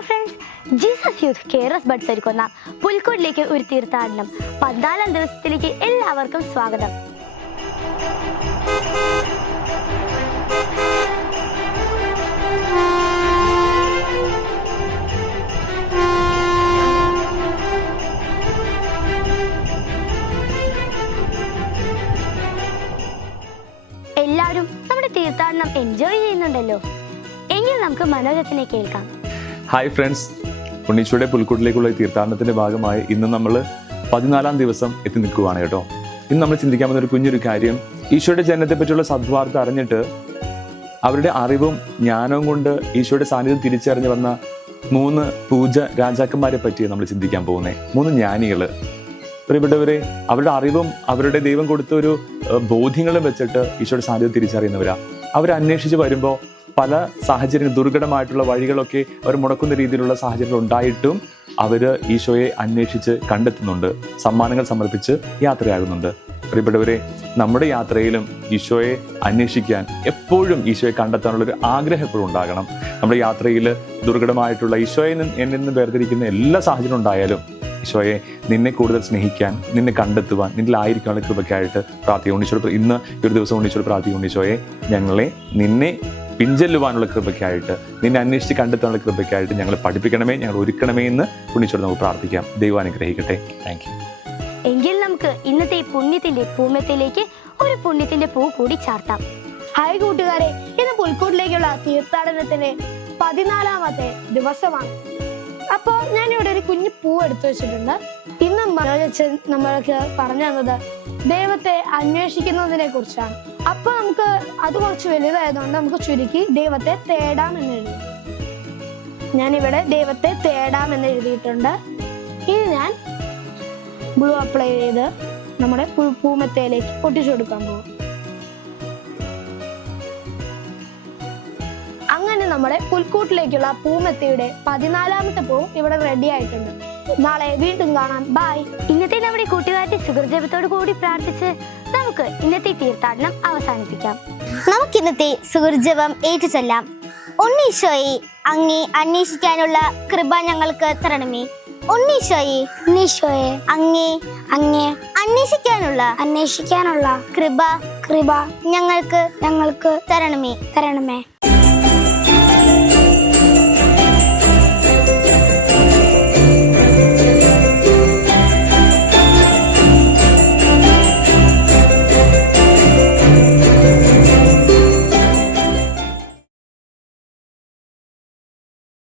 Dear friends, Jesus youth careless buds ഒരുക്കുന്ന പുൽക്കൂടിലേക്ക് ഒരു തീർത്ഥാടനം 14 ദിവസത്തിലേക്ക് എല്ലാവർക്കും സ്വാഗതം. എല്ലാവരും നമ്മുടെ തീർത്ഥാടനം എൻജോയ് ചെയ്യുന്നുണ്ടല്ലോ. എങ്കിൽ നമുക്ക് മനോജത്തിനെ കേൾക്കാം. ഹായ് ഫ്രണ്ട്സ്, ഉണ്ണീശോയുടെ പുൽക്കൂട്ടിലേക്കുള്ള തീർത്ഥാടനത്തിന്റെ ഭാഗമായി ഇന്ന് നമ്മൾ 14 ദിവസം എത്തി നിൽക്കുകയാണ് കേട്ടോ. ഇന്ന് നമ്മൾ ചിന്തിക്കാൻ പോകുന്ന ഒരു കുഞ്ഞൊരു കാര്യം, ഈശോയുടെ ജനനത്തെ പറ്റിയുള്ള സദ്വാർത്ത അറിഞ്ഞിട്ട് അവരുടെ അറിവും ജ്ഞാനവും കൊണ്ട് ഈശോയുടെ സാന്നിധ്യം തിരിച്ചറിഞ്ഞ് വന്ന 3 പൂജ രാജാക്കന്മാരെ പറ്റി നമ്മൾ ചിന്തിക്കാൻ പോകുന്നത്. 3 ജ്ഞാനികൾ. പ്രിയപ്പെട്ടവരെ, അവരുടെ അറിവും അവരുടെ ദൈവം കൊടുത്ത ഒരു ബോധ്യങ്ങളും വെച്ചിട്ട് ഈശോയുടെ സാന്നിധ്യം തിരിച്ചറിയുന്നവരാ. അവരന്വേഷിച്ച് വരുമ്പോൾ പല സാഹചര്യങ്ങൾ, ദുർഘടമായിട്ടുള്ള വഴികളൊക്കെ അവർ മുടക്കുന്ന രീതിയിലുള്ള സാഹചര്യങ്ങൾ ഉണ്ടായിട്ടും അവർ ഈശോയെ അന്വേഷിച്ച് കണ്ടെത്തുന്നുണ്ട്, സമ്മാനങ്ങൾ സമർപ്പിച്ച് യാത്രയാകുന്നുണ്ട്. പ്രിയപ്പെട്ടവരെ, നമ്മുടെ യാത്രയിലും ഈശോയെ അന്വേഷിക്കാൻ, എപ്പോഴും ഈശോയെ കണ്ടെത്താനുള്ളൊരു ആഗ്രഹം എപ്പോഴും ഉണ്ടാകണം. നമ്മുടെ യാത്രയിൽ ദുർഘടമായിട്ടുള്ള ഈശോയെ എന്നിൽ നിന്ന് വേർതിരിക്കുന്ന എല്ലാ സാഹചര്യം ഉണ്ടായാലും ഈശോയെ നിന്നെ കൂടുതൽ സ്നേഹിക്കാൻ, നിന്നെ കണ്ടെത്തുവാൻ, നിന്നിലായിരിക്കാനുള്ള കൃപയ്ക്കായിട്ട് പ്രാർത്ഥിക്കും. ഉണ്ണീശോട് ഇന്ന് ഒരു ദിവസം ഉണ്ണീശോട് പ്രാർത്ഥിക്കും, ഉണ്ണീശോയെ ഞങ്ങളെ നിന്നെ പിൻചെല്ലുവാനുള്ള കൃപയ്ക്കായിട്ട്, നിന്നെ അന്വേഷിച്ച് കണ്ടെത്താനുള്ള കൃപയ്ക്കായിട്ട് ഞങ്ങളെ പഠിപ്പിക്കണമേ, ഞങ്ങൾ ഒരുക്കണമേ എന്ന് ഉണ്ണീശോട് നമുക്ക് പ്രാർത്ഥിക്കാം. ദൈവം അനുഗ്രഹിക്കട്ടെ. Thank you. എങ്കിൽ നമുക്ക് ഇന്നത്തെ ഈ പുണ്യത്തിന്റെ പൂമത്തിലേക്ക് ഒരു പുണ്യത്തിന്റെ പൂ കൂടി ചാർത്താം. ഹായ് കൂട്ടുകാരെ, ഇന്ന് പുൽക്കൂട്ടിലേക്കുള്ള തീർത്ഥാടനത്തിന്റെ 14ാമത്തെ ദിവസമാണ്. അപ്പോൾ ഞാനിവിടെ ഒരു കുഞ്ഞു പൂ എടുത്തു വെച്ചിട്ടുണ്ട്. ഇന്ന് മനോജൻ നമ്മൾക്ക് പറഞ്ഞു തന്നത് ദൈവത്തെ അന്വേഷിക്കുന്നതിനെ കുറിച്ചാണ്. അപ്പൊ നമുക്ക് അത് കുറച്ച് വലുതായതുകൊണ്ട് നമുക്ക് ചുരുക്കി ദൈവത്തെ തേടാം എന്ന് എഴുതി. ഞാനിവിടെ ദൈവത്തെ തേടാം എന്ന് എഴുതിയിട്ടുണ്ട്. ഇനി ഞാൻ ബ്ലൂ അപ്ലൈ ചെയ്ത് നമ്മുടെ പൂമെത്തയിലേക്ക് ഒട്ടിച്ചു കൊടുക്കാൻ പോകും. അങ്ങനെ നമ്മുടെ പുൽക്കൂട്ടിലേക്കുള്ള പൂമെത്തയുടെ 14ാമത്തെ പൂ ഇവിടെ റെഡി ആയിട്ടുണ്ട്. നാളെ വീണ്ടും കാണാം. ബൈ. ഇന്നത്തെ നമ്മുടെ കൂട്ടുകാരുടെ സുഹൃജപത്തോടു കൂടി പ്രാർത്ഥിച്ച് നമുക്ക് ഇന്നത്തെ തീർത്ഥാടനം അവസാനിപ്പിക്കാം. നമുക്കിന്നത്തെ സുഹൃജപം ഏറ്റുചൊല്ലാം. ഉണ്ണീശോയെ, അങ്ങേ അന്വേഷിക്കാനുള്ള കൃപ ഞങ്ങൾക്ക് തരണമേ. ഉണ്ണീശോയെ, അങ്ങേ അന്വേഷിക്കാനുള്ള കൃപ ഞങ്ങൾക്ക് തരണമേ.